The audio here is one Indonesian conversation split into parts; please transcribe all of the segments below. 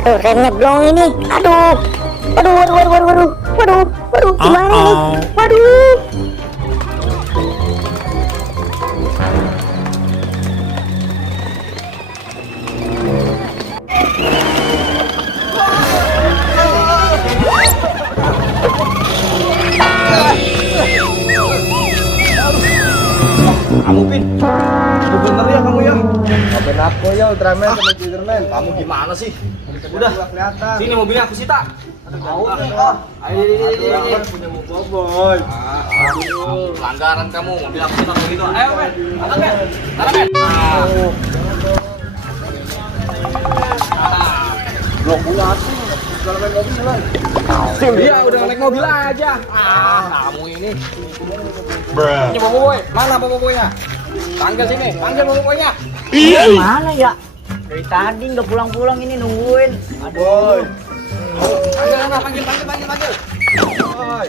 Waduh, remnya belum ini. Aduh. Waduh, gimana ini? Waduh. Kamu Pin, bener ya kamu ya? Ngapain aku ya Ultraman sama Spiderman? Kamu gimana sih? Udah kelihatan. Sini mobilnya aku sita. Tahu nih. Ayo, punya mau boboy. Pelanggaran kamu, mobil aku sita begitu. Ayo men, angkat men. Belum punya sih. Kalau main mobil lah. Dia udah naik mobil aja. Kamu ini. Ini boboiboy, mana boboiboynya? Panggil sini, panggil boboiboynya. Mana ya? Dari tadi nggak pulang-pulang ini nungguin. Boy. Panggil. Boy.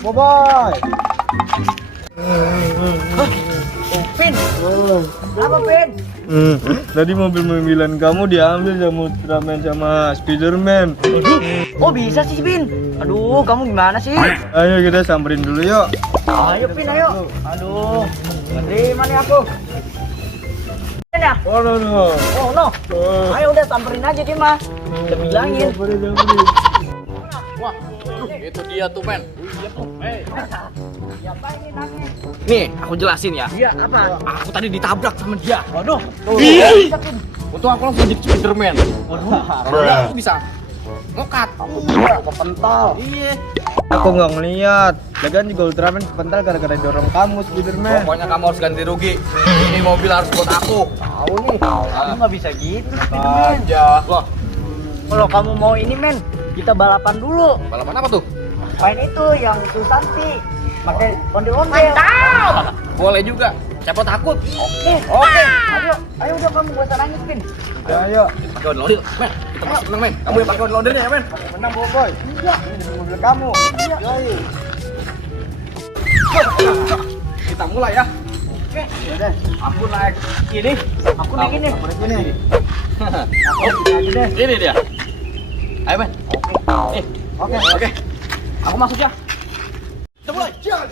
Boboy. Pin. Apa Pin? Tadi mobil-mobilan kamu diambil sama Ultraman sama Spiderman. Oh bisa sih Pin. Aduh, kamu gimana sih? Ayo kita samperin dulu yuk. Ayo Pin, ayo. Aduh, di mana aku? Pin ya? Oh no. Oh no. Ayo udah samperin aja dia mah. Udah bilangin. Wah, itu dia tuh men. Siapa ini nangis? Nih, aku jelasin ya. Iya, apa? Aku tadi ditabrak sama dia. Waduh. Bisa, Pin. Untung aku langsung jadi Spiderman. Kalau aku bisa ngokat. Kepental. Iya. Aku nggak ngeliat. Lagian juga Ultraman kepental gara-gara dorong kamu Spiderman. Pokoknya kamu harus ganti rugi. Ini mobil harus buat aku. Tahu nih. Kamu nggak bisa gitu, Spiderman. Aja. Loh, Kalau kamu mau ini men, kita balapan dulu. balapan apa tuh? Main itu yang Susanti. Pakai ondel-ondel. Mantap. Boleh juga. Siapa takut? Oke. Ayo udah kamu gak usah nangis Pin. Ayo. Pakai ondel-ondel. Men, kita masuk men. Kamu yang pakai ondel-ondelnya ya men. Menang boboy. Iya. Ini mobil kamu. Iya. Kita mulai ya. Oke. Udah. Aku naik ini. Aku naik ini. Ini. Ini dia. Ayo men. Oke. Aku masuk ya. Kita mulai. Jalan.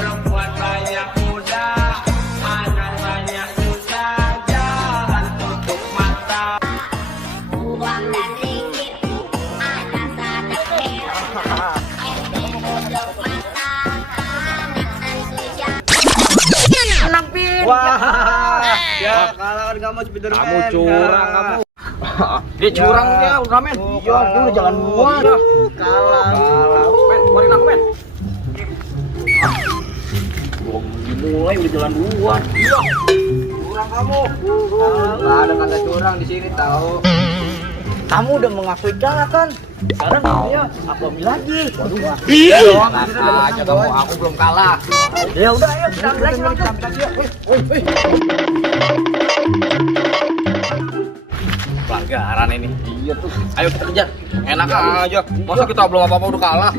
Perempuan banyak muda, anak banyak susah, jangan tutup mata. Uang dan ringgit, ada sedikit. Tutup mata, anak susah. Menang Pin. Wah. Ya kalah kan kamu Spiderman. Kamu curang kamu. Dia curang dia Ultraman. Iya, dia udah jalan duluan. Kalah. Men, keluarin aku men. Dimulai udah jalan duluan. Iya. Curang kamu. Nggak ada kata curang di sini tahu. Kamu udah mengakui kalah kan? Sekarang ya aku ambil lagi. Waduh. Aja kamu, aku belum kalah. Ya udah ayo kita ambil lagi langsung. Pelanggaran ini. Iya tuh. Ayo kita kejar. Enak aja. Masa kita belum apa-apa udah kalah?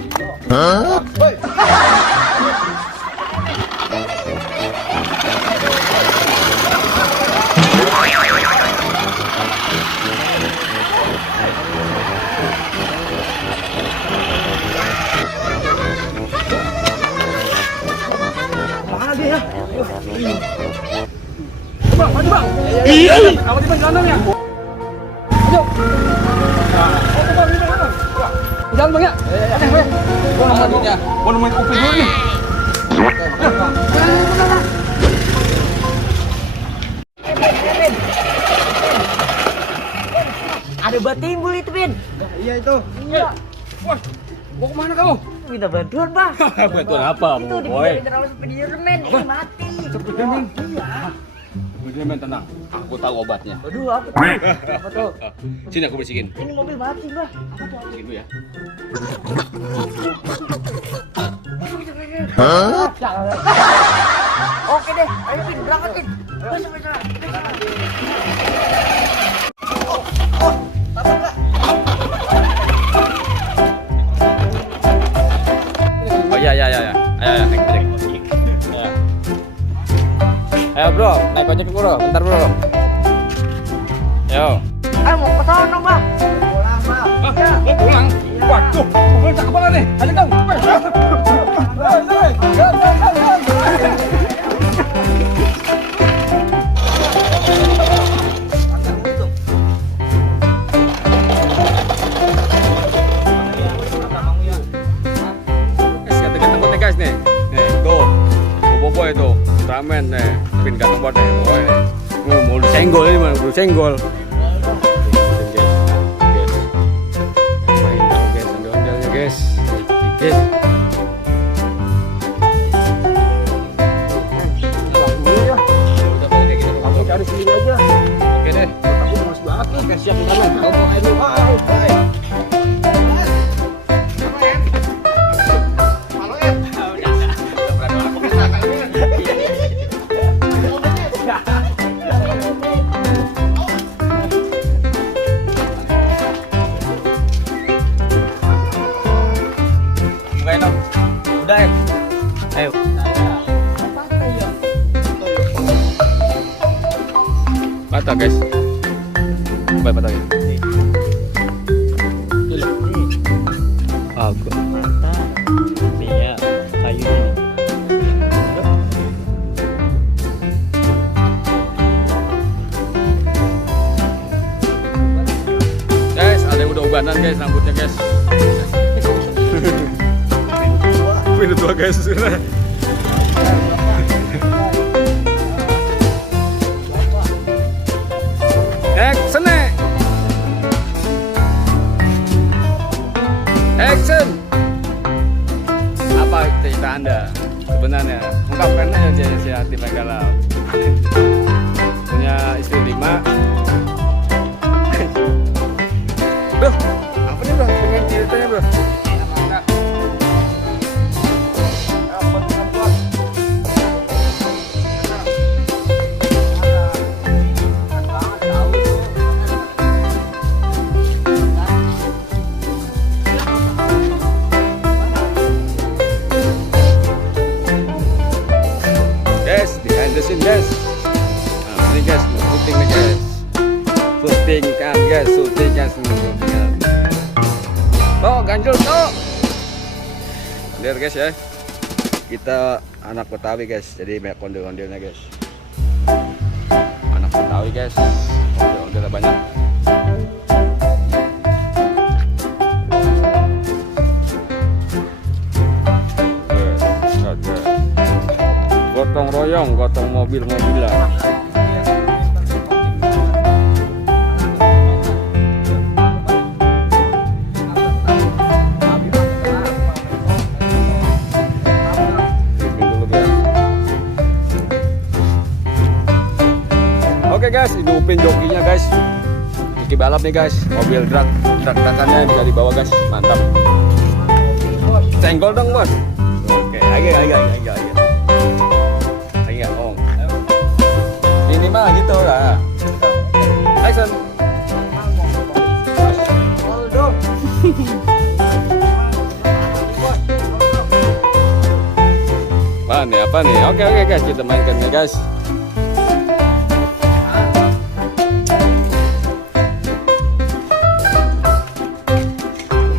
Mana dia? Bang, maju bang. Iya. Kamu di jalan ya. Ayo. Jalan bang ya. Gua nemuin Upin dulu nih. Ada batimbul itu Pin. Iya itu. Iya. Wah, mau kemana kamu? Minta bantuan Bang. Bantuan apa, Itu dikejar sama Spiderman ini mati. Spiderman? Iya. Spiderman tenang, aku tahu obatnya. Aduh apa tuh? Apa tuh? Sini aku bisikin. Ini mobil mati Mbak. Bisikin dulu ya. Oke deh, ayo Pin berangkat Pin. Bisa. Oh iya, Ayo bro, naik ojek bro, bentar bro. Yo. Mau ke sono, Bang. Mau pulang? Waduh, mobil cakep banget nih. Ayo dong. Ganteng-ganteng guys nih. Nih, tuh. Bobo itu, ramen nih. Pin ganteng banget nih. Pokoknya nih. Mau disenggol ini mah, mau senggol. Guys, Kamu cari sendiri aja. oke deh. Aku mas banget nih. Oke, siap bentar Mas. Kamu main dulu. Bukain dong. Udah ya. Ayo. Patah guys. Baik patah. Aku. Iya, kayunya nih. Guys, ada yang udah ubanan guys rambutnya guys. Minum dua guys. Action nih. Action. Apa cerita Anda sebenarnya? Ungkapkan aja si hati Megala. Punya istri 5. Bro, apa nih bro? Pengen ceritanya bro? Guys, behind the scene guys. Nah, ini guys, syuting nih guys. Syuting kan guys, syuting guys. Tuh, ganjul tuh. Lihat guys ya. Kita anak Betawi guys, jadi banyak ondel-ondelnya guys. Anak Betawi guys, ondel-ondelnya banyak. Gotong royong, gotong mobil-mobilan. Oke guys, hidupin jokinya guys. Joki balap nih guys, mobil truk-trukannya bisa dibawa guys, mantap. Senggol dong bos. Oke, lagi. Oh. Ini mah gitu lah. Action. Apa nih? Oke guys, kita mainkan nih guys.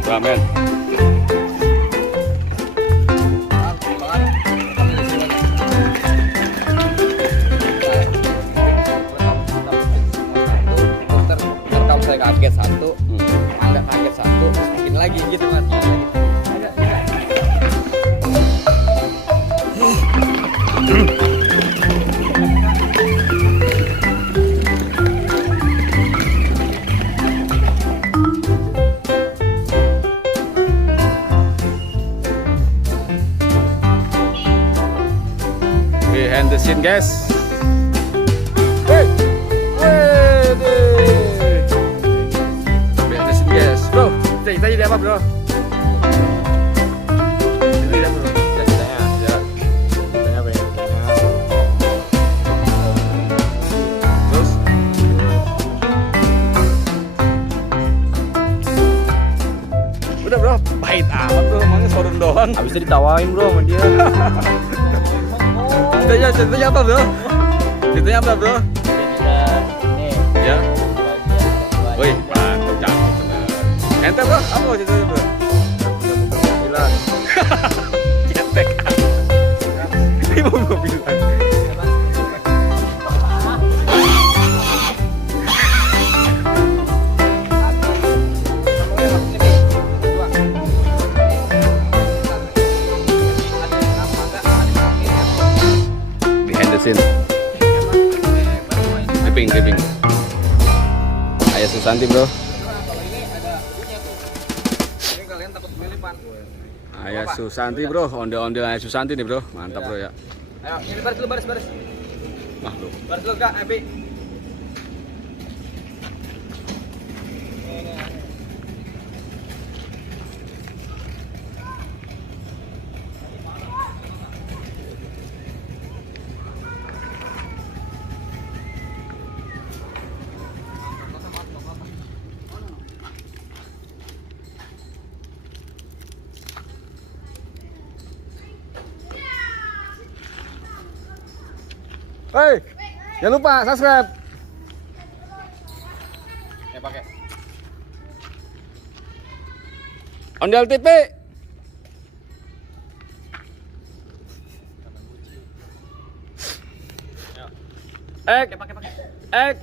Ramen. Saya kaget satu, Anda kaget satu, terus bikin lagi gitu kan. Behind the scene guys. Bro, cerita jadi apa bro? Ceritanya bro, ceritanya ya. Ceritanya apa ya? Terus? Udah bro, pahit amat tuh, emangnya sorun doang. Habis itu ditawain bro sama dia. Ceritanya apa bro? Ceritanya apa bro? Cerita ini Ya. bagian kedua. Wih, mantap cakep bener. Ente bro, apa ceritanya bro? Mobilan. Cetek. Ini mau mobilan. Behind the scene. Clipping. Ayah Susanti bro. Ayah Susanti bro, ondel-ondel Ayah Susanti nih bro, mantap bro ya. Ayo, ini baris. Wah bro. Baris dulu Kak, Epi. Hei, jangan lupa subscribe. Ya pakai. Ondel TV. Ek. Pakai. Ek.